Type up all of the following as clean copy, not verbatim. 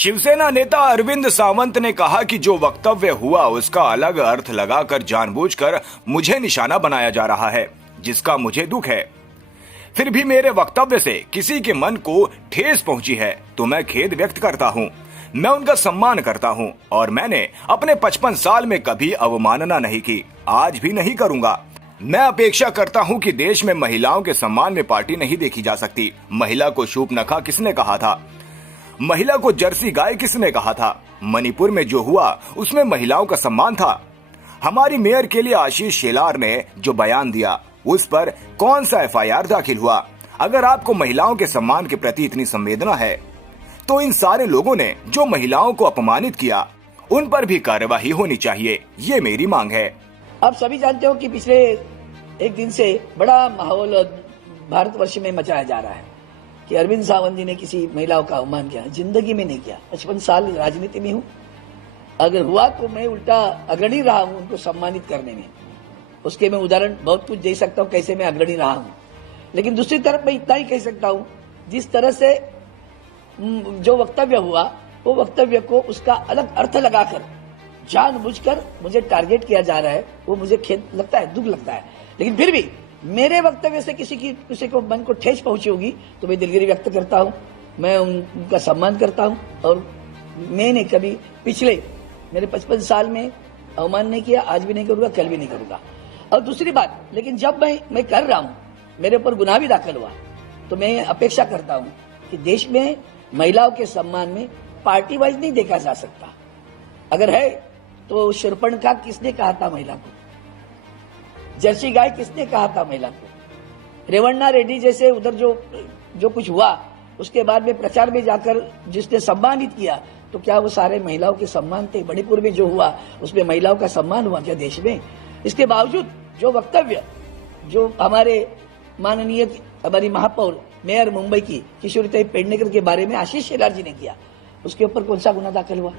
शिवसेना नेता अरविंद सावंत ने कहा कि जो वक्तव्य हुआ उसका अलग अर्थ लगाकर जानबूझकर मुझे निशाना बनाया जा रहा है, जिसका मुझे दुख है। फिर भी मेरे वक्तव्य से किसी के मन को ठेस पहुंची है तो मैं खेद व्यक्त करता हूं। मैं उनका सम्मान करता हूं और मैंने अपने 55 साल में कभी अवमानना नहीं की, आज भी नहीं करूंगा। मैं अपेक्षा करता हूं कि देश में महिलाओं के सम्मान में पार्टी नहीं देखी जा सकती। महिला को शूर्पणखा किसने कहा था? महिला को जर्सी गाय किसने कहा था? मणिपुर में जो हुआ उसमें महिलाओं का सम्मान था। हमारी मेयर के लिए आशीष शेलार ने जो बयान दिया उस पर कौन सा एफआईआर दाखिल हुआ? अगर आपको महिलाओं के सम्मान के प्रति इतनी संवेदना है तो इन सारे लोगों ने जो महिलाओं को अपमानित किया उन पर भी कार्यवाही होनी चाहिए, ये मेरी मांग है। आप सभी जानते हो कि पिछले एक दिन से बड़ा माहौल भारतवर्ष में मचाया जा रहा है कि अरविंद सावंत जी ने किसी महिलाओं का अपमान किया। जिंदगी में नहीं किया। 55 साल राजनीति में हूं। अगर हुआ तो मैं उल्टा अग्रणी रहा हूं उनको सम्मानित करने में। उसके मैं उदाहरण बहुत कुछ दे सकता हूं कैसे मैं अग्रणी रहा हूं। लेकिन दूसरी तरफ मैं इतना ही कह सकता हूं, जिस तरह से जो वक्तव्य हुआ वो वक्तव्य को उसका अलग अर्थ लगाकर जानबूझकर मुझे टारगेट किया जा रहा है, वो मुझे खेद लगता है, दुख लगता है। लेकिन फिर भी मेरे वक्तव्य से किसी को मन को ठेस पहुंची होगी तो मैं दिलगिरी व्यक्त करता हूं। मैं उनका सम्मान करता हूं और मैंने कभी पिछले मेरे 55 साल में अवमान नहीं किया, आज भी नहीं करूंगा, कल भी नहीं करूंगा। और दूसरी बात, लेकिन जब मैं कर रहा हूं, मेरे ऊपर गुनाह भी दाखिल हुआ, तो मैं अपेक्षा करता हूं कि देश में महिलाओं के सम्मान में पार्टी वाइज नहीं देखा जा सकता। अगर है तो शूर्पणखा किसने कहा था महिला को? जर्सी गाय किसने कहा था महिला को? रेवन्ना रेड्डी जैसे उधर जो कुछ हुआ उसके बाद में प्रचार में जाकर जिसने सम्मानित किया, तो क्या वो सारे महिलाओं के सम्मान थे? मणिपुर में जो हुआ उसमें महिलाओं का सम्मान हुआ क्या देश में? इसके बावजूद जो वक्तव्य जो हमारी महापौर मेयर मुंबई की किशोरी पेडनेकर के बारे में आशीष शेलार जी ने किया, उसके ऊपर कौन सा गुना दाखिल हुआ?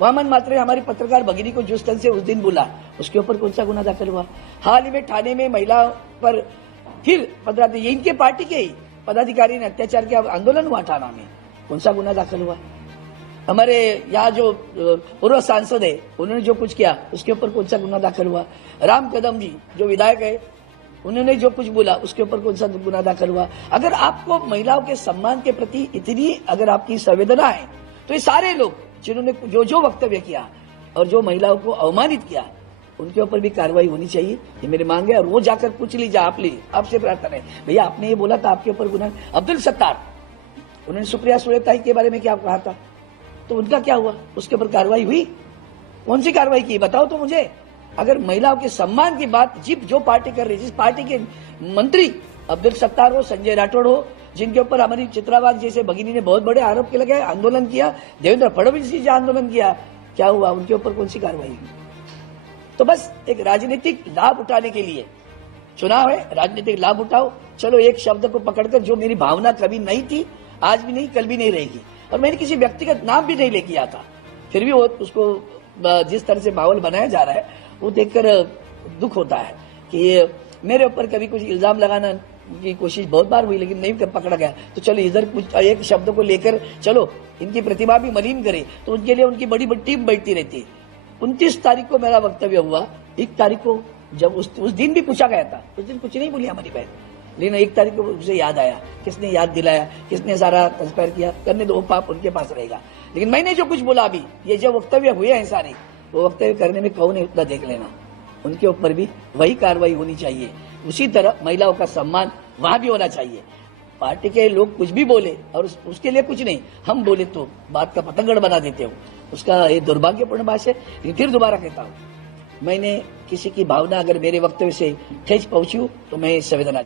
वामन मात्रे हमारी पत्रकार भगिनी को जिस तरह से उस दिन बोला, उसके ऊपर कौन सा गुना दाखिल हुआ? हाल ही में ठाणे में महिला पर फिर 15 दिन इनके पार्टी के ही पदाधिकारी ने अत्याचार के आंदोलन हुआ ठाणा में, कौन सा गुना दाखिल हुआ? हमारे यहाँ जो पूर्व सांसद है उन्होंने जो कुछ किया उसके ऊपर कौन सा गुना दाखिल हुआ? राम कदम जी जो विधायक है उन्होंने जो कुछ बोला उसके ऊपर कौन सा गुना दाखिल हुआ? अगर आपको महिलाओं के सम्मान के प्रति इतनी अगर आपकी संवेदना है तो ये सारे लोग जिन्होंने जो वक्तव्य किया और जो महिलाओं को अवमानित किया उनके ऊपर भी कार्रवाई होनी चाहिए, ये मेरी मांग है। और वो जाकर पूछ लीजिए, आपसे प्रार्थना है, भैया आपने ये बोला था आपके ऊपर गुना। अब्दुल सत्तार उन्होंने सुप्रिया सुले के बारे में क्या कहा था, तो उनका क्या हुआ? उसके ऊपर कार्रवाई हुई? कौन सी कार्रवाई की बताओ तो मुझे। अगर महिलाओं के सम्मान की बात जो पार्टी कर रही है, जिस पार्टी के मंत्री अब्दुल सत्तार हो, संजय राठौड़ हो, जिनके ऊपर हमारी चित्रावाद जैसे भगिनी ने बहुत बड़े आरोप के लगाए, आंदोलन किया, देवेंद्र फडणवीस जी आंदोलन किया, क्या हुआ? उनके ऊपर कौन सी कार्रवाई हुई? तो बस एक राजनीतिक लाभ उठाने के लिए चुनाव है, राजनीतिक लाभ उठाओ। चलो एक शब्द को पकड़कर जो मेरी भावना कभी नहीं थी, आज भी नहीं, कल भी नहीं रहेगी, और मैंने किसी व्यक्तिगत नाम भी नहीं लेके आया था, फिर भी वो उसको जिस तरह से माहौल बनाया जा रहा है वो देखकर दुख होता है कि मेरे ऊपर कभी कुछ इल्जाम लगाना की कोशिश बहुत बार हुई लेकिन नहीं पकड़ा गया। तो चलो इधर कुछ एक शब्द को लेकर चलो इनकी प्रतिभा भी मलिन करे, तो उनके लिए उनकी बड़ी टीम बैठती रहती है। 29 तारीख को मेरा वक्तव्य हुआ, 1 तारीख को जब उस दिन भी पूछा गया था, उस दिन कुछ नहीं बोली हमारी बहन, लेकिन 1 तारीख को उसे याद आया, किसने याद दिलाया, किसने सारा कंस्पायर किया, करने दो, पाप उनके पास रहेगा। लेकिन मैंने जो कुछ बोला अभी, ये जो वक्तव्य हुए हैं सारे, वो वक्तव्य करने में कौन है उतना देख लेना, उनके ऊपर भी वही कार्रवाई होनी चाहिए। उसी तरह महिलाओं का सम्मान वहां भी होना चाहिए। पार्टी के लोग कुछ भी बोले और उसके लिए कुछ नहीं, हम बोले तो बात का पतंगड़ बना देते हो, उसका ये दुर्भाग्यपूर्ण बात है। लेकिन फिर दोबारा कहता हूं, मैंने किसी की भावना अगर मेरे वक्तव्य से ठेस पहुंची हो तो मैं संवेदना